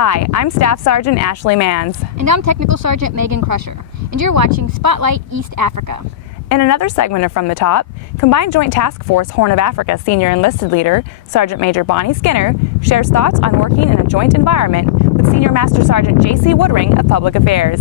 Hi, I'm Staff Sergeant Ashley Manz. And I'm Technical Sergeant Megan Crusher. And you're watching Spotlight East Africa. In another segment of From the Top, Combined Joint Task Force Horn of Africa Senior Enlisted Leader, Sergeant Major Bonnie Skinner, shares thoughts on working in a joint environment with Senior Master Sergeant J.C. Woodring of Public Affairs.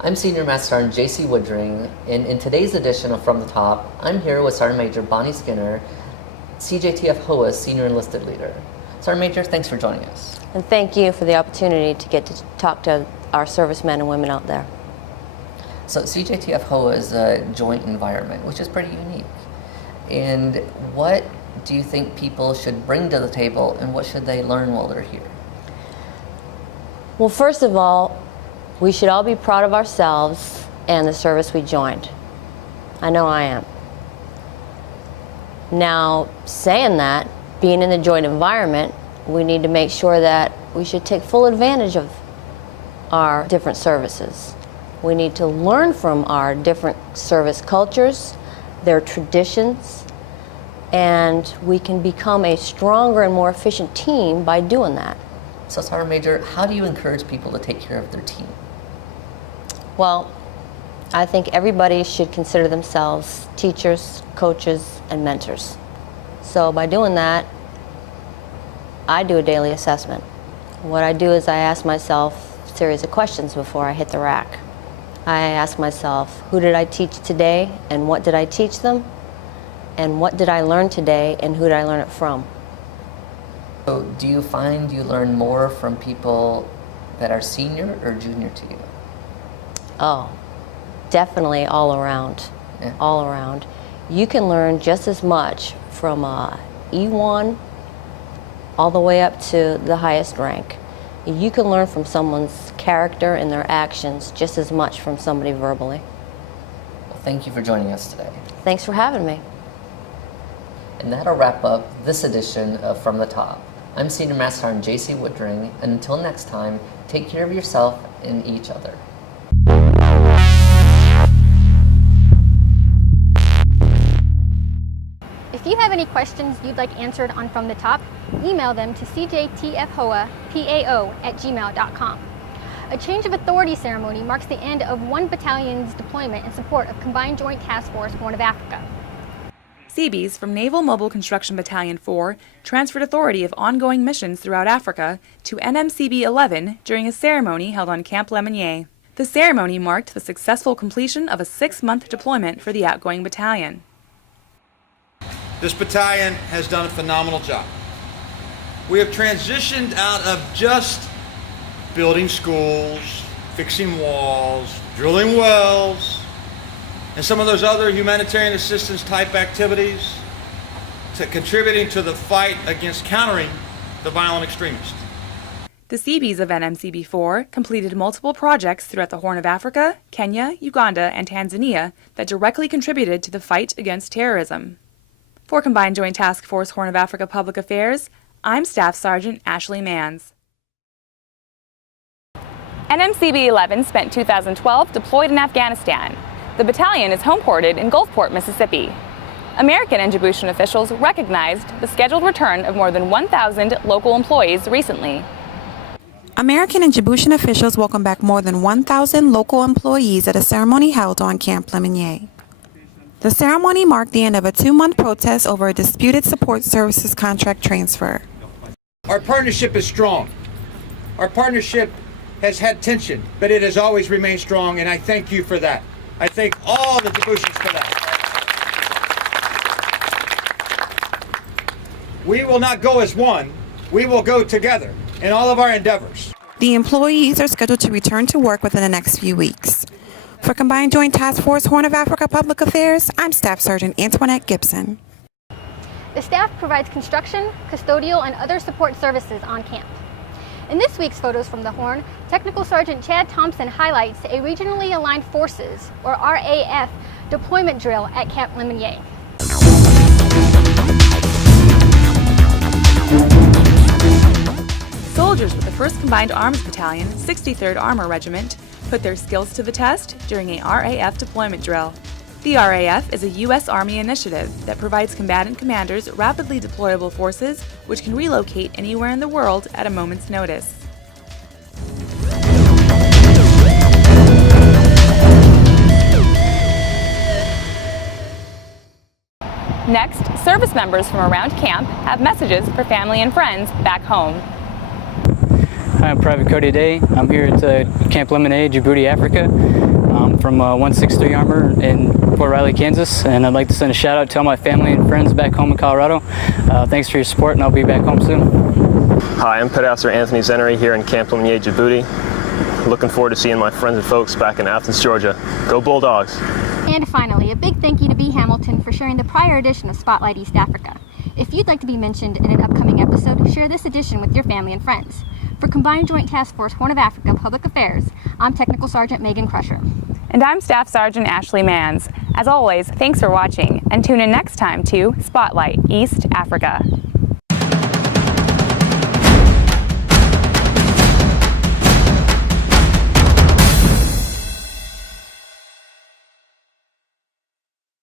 I'm Senior Master Sergeant J.C. Woodring, and in today's edition of From the Top, I'm here with Sergeant Major Bonnie Skinner, CJTF-HOA Senior Enlisted Leader. Sergeant Major, thanks for joining us. And thank you for the opportunity to get to talk to our servicemen and women out there. So CJTF-HOA is a joint environment, which is pretty unique. And what do you think people should bring to the table, and what should they learn while they're here? Well, first of all, we should all be proud of ourselves and the service we joined. I know I am. Now, saying that, being in the joint environment, we need to make sure that we should take full advantage of our different services. We need to learn from our different service cultures, their traditions, and we can become a stronger and more efficient team by doing that. So Sergeant Major, how do you encourage people to take care of their team? Well, I think everybody should consider themselves teachers, coaches, and mentors. So by doing that, I do a daily assessment. What I do is I ask myself a series of questions before I hit the rack. I ask myself, who did I teach today, and what did I teach them? And what did I learn today, and who did I learn it from? So do you find you learn more from people that are senior or junior to you? Oh, definitely all around. Yeah. All around. You can learn just as much from E1 all the way up to the highest rank. You can learn from someone's character and their actions just as much from somebody verbally. Well, thank you for joining us today. Thanks for having me. And that'll wrap up this edition of From the Top. I'm Senior Master Sergeant J.C. Woodring, and until next time, take care of yourself and each other. If you have any questions you'd like answered on From the Top, email them to cjtfhoapao@gmail.com. A change of authority ceremony marks the end of one battalion's deployment in support of Combined Joint Task Force Horn of Africa. Seabees from Naval Mobile Construction Battalion 4 transferred authority of ongoing missions throughout Africa to NMCB 11 during a ceremony held on Camp Lemonnier. The ceremony marked the successful completion of a 6-month deployment for the outgoing battalion. This battalion has done a phenomenal job. We have transitioned out of just building schools, fixing walls, drilling wells, and some of those other humanitarian assistance type activities to contributing to the fight against countering the violent extremists. The Seabees of NMCB 4 completed multiple projects throughout the Horn of Africa, Kenya, Uganda, and Tanzania that directly contributed to the fight against terrorism. For Combined Joint Task Force Horn of Africa Public Affairs, I'm Staff Sergeant Ashley Manz. NMCB 11 spent 2012 deployed in Afghanistan. The battalion is homeported in Gulfport, Mississippi. American and Djiboutian officials recognized the scheduled return of more than 1,000 local employees recently. American and Djiboutian officials welcomed back more than 1,000 local employees at a ceremony held on Camp Lemonnier. The ceremony marked the end of a 2-month protest over a disputed support services contract transfer. Our partnership is strong. Our partnership has had tension, but it has always remained strong, and I thank you for that. I thank all the Djiboutians for that. We will not go as one, we will go together in all of our endeavors. The employees are scheduled to return to work within the next few weeks. For Combined Joint Task Force Horn of Africa Public Affairs, I'm Staff Sergeant Antoinette Gibson. The staff provides construction, custodial, and other support services on camp. In this week's Photos from the Horn, Technical Sergeant Chad Thompson highlights a Regionally Aligned Forces, or RAF, deployment drill at Camp Lemonnier. Soldiers with the 1st Combined Arms Battalion, 63rd Armor Regiment, put their skills to the test during a RAF deployment drill. The RAF is a U.S. Army initiative that provides combatant commanders rapidly deployable forces which can relocate anywhere in the world at a moment's notice. Next, service members from around camp have messages for family and friends back home. Hi, I'm Private Cody Day. I'm here at Camp Lemonade, Djibouti, Africa. I'm from 163 Armor in Fort Riley, Kansas, and I'd like to send a shout out to all my family and friends back home in Colorado. Thanks for your support, and I'll be back home soon. Hi, I'm Petty Officer Anthony Zenery here in Camp Lemonade, Djibouti. Looking forward to seeing my friends and folks back in Athens, Georgia. Go Bulldogs! And finally, a big thank you to B. Hamilton for sharing the prior edition of Spotlight East Africa. If you'd like to be mentioned in an upcoming episode, share this edition with your family and friends. For Combined Joint Task Force Horn of Africa Public Affairs, I'm Technical Sergeant Megan Crusher. And I'm Staff Sergeant Ashley Manz. As always, thanks for watching, and tune in next time to Spotlight East Africa.